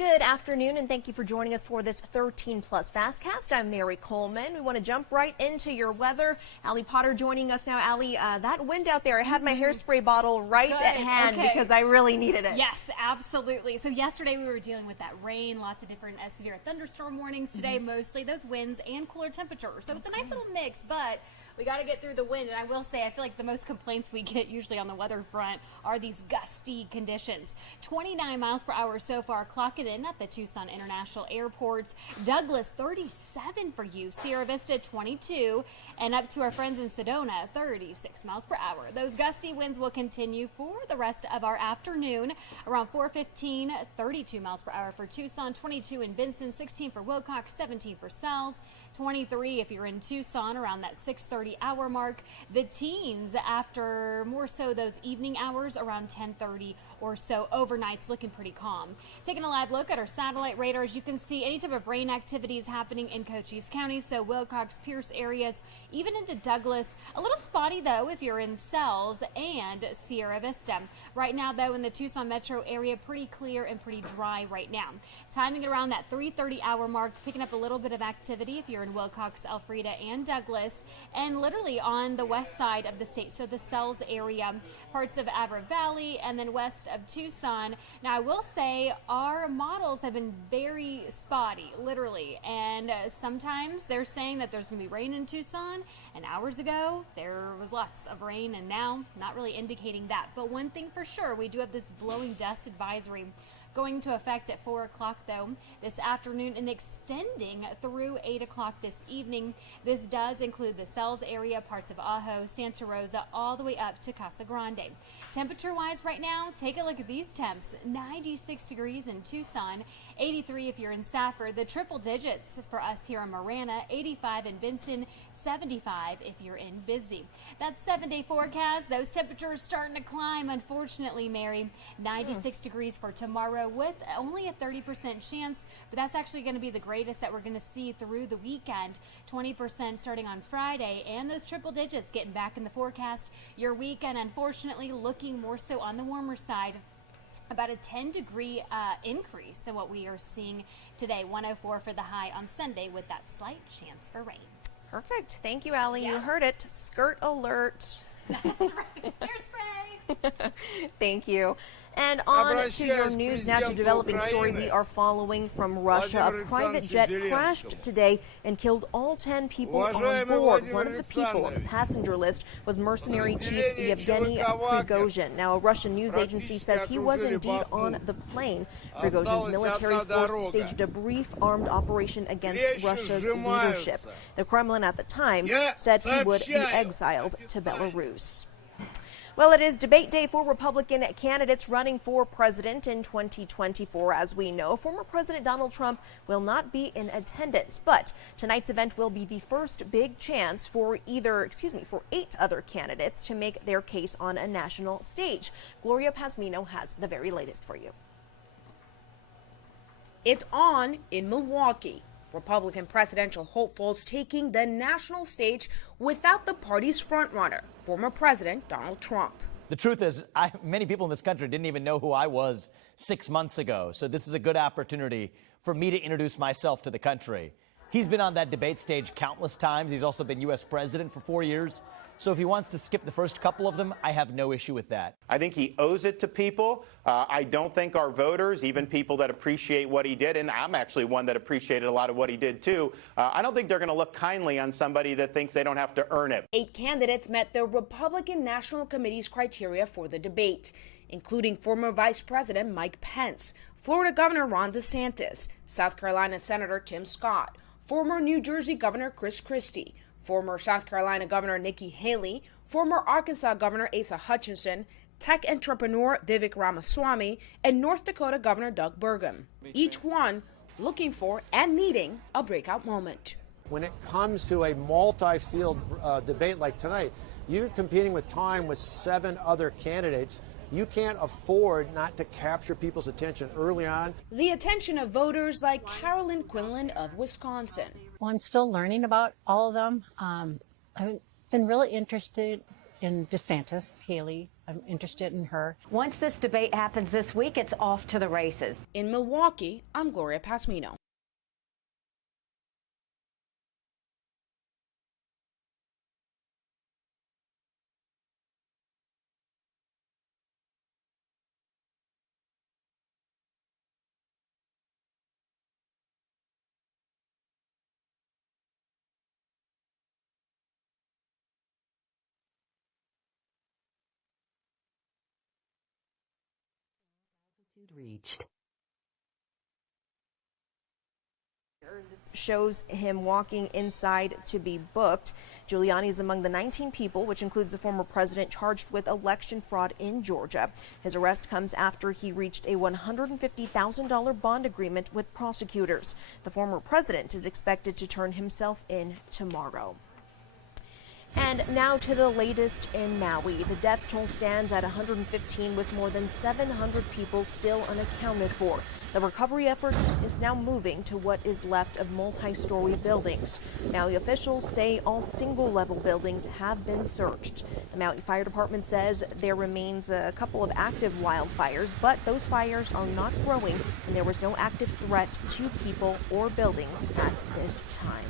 Good afternoon, and thank you for joining us for this 13 Plus FastCast. I'm Mary Coleman. We want to jump right into your weather. Allie Potter joining us now. Allie, that wind out there, I had my hairspray bottle right at hand because I really needed it. Yes, absolutely. So yesterday we were dealing with that rain, lots of different severe thunderstorm warnings. Today, mostly those winds and cooler temperatures. So it's a nice little mix, but we got to get through the wind. And I will say, I feel like the most complaints we get usually on the weather front are these gusty conditions. 29 miles per hour so far, clocking in at the Tucson International Airport. Douglas, 37 for you. Sierra Vista, 22. And up to our friends in Sedona, 36 miles per hour. Those gusty winds will continue for the rest of our afternoon. Around 4:15, 32 miles per hour for Tucson, 22 in Benson, 16 for Wilcox, 17 for Sells, 23 if you're in Tucson around that 6:30 hour mark. The teens after more so those evening hours around 10:30 or so. Overnight's looking pretty calm. Taking a live look at our satellite radars, you can see any type of rain activities happening in Cochise County, so Wilcox, Pierce areas, even into Douglas. A little spotty though if you're in Sells and Sierra Vista. Right now though in the Tucson metro area, pretty clear and pretty dry right now. Timing around that 3:30 hour mark, picking up a little bit of activity if you're in Wilcox, Elfrida, and Douglas, and literally on the west side of the state, so the Sells area, parts of Avra Valley, and then west of Tucson. Now, I will say our models have been very spotty, literally, and sometimes they're saying that there's going to be rain in Tucson, and hours ago there was lots of rain, and now not really indicating that. But one thing for sure, we do have this blowing dust advisory going into effect at 4 o'clock though this afternoon and extending through 8 o'clock this evening. This does include the Sells area, parts of Ajo, Santa Rosa, all the way up to Casa Grande. Temperature wise right now, take a look at these temps. 96 degrees in Tucson, 83 if you're in Safford, the triple digits for us here in Marana, 85 in Benson, 75 if you're in Bisbee. That 7-day forecast, those temperatures starting to climb, unfortunately, Mary. 96 degrees for tomorrow with only a 30% chance, but that's actually going to be the greatest that we're going to see through the weekend. 20% starting on Friday, and those triple digits getting back in the forecast. Your weekend, unfortunately, looking more so on the warmer side. About a 10-degree increase than what we are seeing today. 104 for the high on Sunday with that slight chance for rain. Perfect. Thank you, Allie. You heard it. Skirt alert. That's right. Hairspray. Thank you. And on to your news now, to a developing story we are following from Russia. A private jet crashed today and killed all 10 people on board. One of the people on the passenger list was mercenary chief Yevgeny Prigozhin. Now, a Russian news agency says he was indeed on the plane. Prigozhin's military force staged a brief armed operation against Russia's leadership. The Kremlin at the time said he would be exiled to Belarus. Well, it is debate day for Republican candidates running for president in 2024. As we know, former President Donald Trump will not be in attendance, but tonight's event will be the first big chance for for 8 other candidates to make their case on a national stage. Gloria Pasmino has the very latest for you. It's on in Milwaukee. Republican presidential hopefuls taking the national stage without the party's frontrunner, former President Donald Trump. The truth is, many people in this country didn't even know who I was 6 months ago, so this is a good opportunity for me to introduce myself to the country. He's been on that debate stage countless times. He's also been U.S. president for 4 years. So if he wants to skip the first couple of them, I have no issue with that. I think he owes it to people. I don't think our voters, even people that appreciate what he did, and I'm actually one that appreciated a lot of what he did too, I don't think they're going to look kindly on somebody that thinks they don't have to earn it. 8 candidates met the Republican National Committee's criteria for the debate, including former Vice President Mike Pence, Florida Governor Ron DeSantis, South Carolina Senator Tim Scott, former New Jersey Governor Chris Christie, former South Carolina Governor Nikki Haley, former Arkansas Governor Asa Hutchinson, tech entrepreneur Vivek Ramaswamy, and North Dakota Governor Doug Burgum. Each one looking for and needing a breakout moment. When it comes to a multi-field debate like tonight, you're competing with time with 7 other candidates. You can't afford not to capture people's attention early on. The attention of voters like Carolyn Quinlan of Wisconsin. Well, I'm still learning about all of them. I've been really interested in DeSantis, Haley. I'm interested in her. Once this debate happens this week, it's off to the races. In Milwaukee, I'm Gloria Pasmino. Reached. This shows him walking inside to be booked. Giuliani is among the 19 people, which includes the former president, charged with election fraud in Georgia. His arrest comes after he reached a $150,000 bond agreement with prosecutors. The former president is expected to turn himself in tomorrow. And now to the latest in Maui. The death toll stands at 115, with more than 700 people still unaccounted for. The recovery effort is now moving to what is left of multi-story buildings. Maui officials say all single-level buildings have been searched. The Maui Fire Department says there remains a couple of active wildfires, but those fires are not growing, and there was no active threat to people or buildings at this time.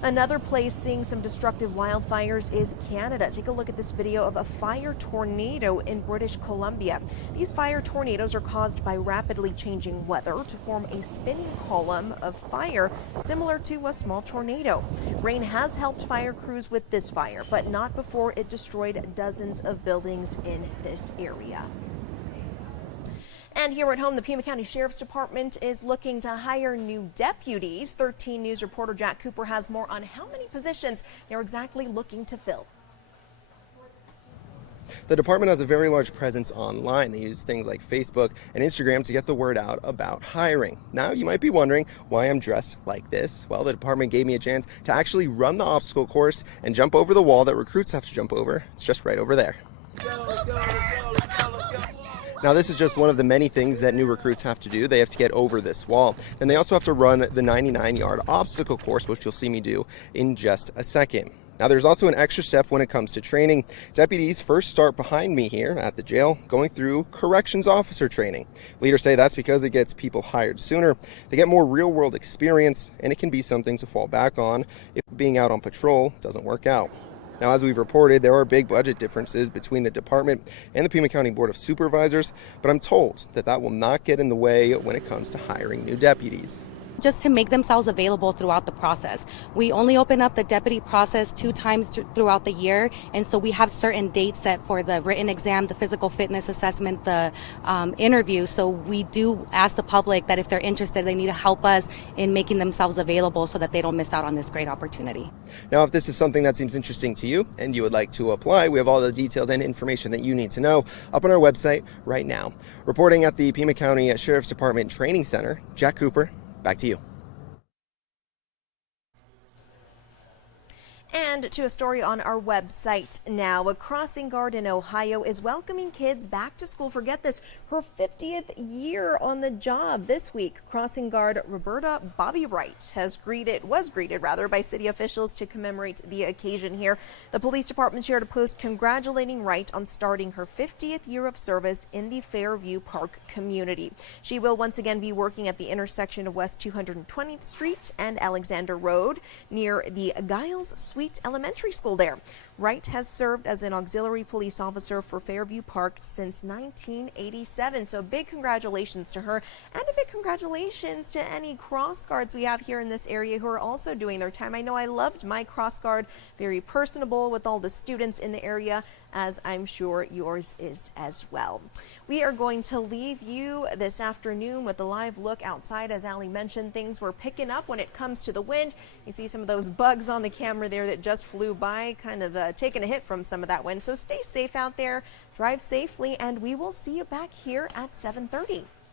Another place seeing some destructive wildfires is Canada. Take a look at this video of a fire tornado in British Columbia. These fire tornadoes are caused by rapidly changing weather to form a spinning column of fire similar to a small tornado. Rain has helped fire crews with this fire, but not before it destroyed dozens of buildings in this area. And here at home, the Pima County Sheriff's Department is looking to hire new deputies. 13 News reporter Jack Cooper has more on how many positions they're exactly looking to fill. The department has a very large presence online. They use things like Facebook and Instagram to get the word out about hiring. Now, you might be wondering why I'm dressed like this. Well, the department gave me a chance to actually run the obstacle course and jump over the wall that recruits have to jump over. It's just right over there. Let's go, let's go, let's go, let's go, let's go. Now, this is just one of the many things that new recruits have to do. They have to get over this wall. Then they also have to run the 99-yard obstacle course, which you'll see me do in just a second. Now, there's also an extra step when it comes to training. Deputies first start behind me here at the jail, going through corrections officer training. Leaders say that's because it gets people hired sooner. They get more real-world experience, and it can be something to fall back on if being out on patrol doesn't work out. Now, as we've reported, there are big budget differences between the department and the Pima County Board of Supervisors, but I'm told that that will not get in the way when it comes to hiring new deputies. Just to make themselves available throughout the process. We only open up the deputy process 2 times throughout the year, and so we have certain dates set for the written exam, the physical fitness assessment, the interview. So we do ask the public that if they're interested, they need to help us in making themselves available so that they don't miss out on this great opportunity. Now, if this is something that seems interesting to you and you would like to apply, we have all the details and information that you need to know up on our website right now. Reporting at the Pima County Sheriff's Department Training Center, Jack Cooper. Back to you. And to a story on our website now. A crossing guard in Ohio is welcoming kids back to school. Forget this, her 50th year on the job this week. Crossing guard Roberta Bobby Wright was greeted by city officials to commemorate the occasion here. The police department shared a post congratulating Wright on starting her 50th year of service in the Fairview Park community. She will once again be working at the intersection of West 220th Street and Alexander Road near the Giles Sweet Elementary School there. Wright has served as an auxiliary police officer for Fairview Park since 1987. So big congratulations to her, and a big congratulations to any cross guards we have here in this area who are also doing their time. I know I loved my cross guard, very personable with all the students in the area, as I'm sure yours is as well. We are going to leave you this afternoon with a live look outside. As Allie mentioned, things were picking up when it comes to the wind. You see some of those bugs on the camera there that just flew by, kind of taking a hit from some of that wind. So stay safe out there, drive safely, and we will see you back here at 7:30.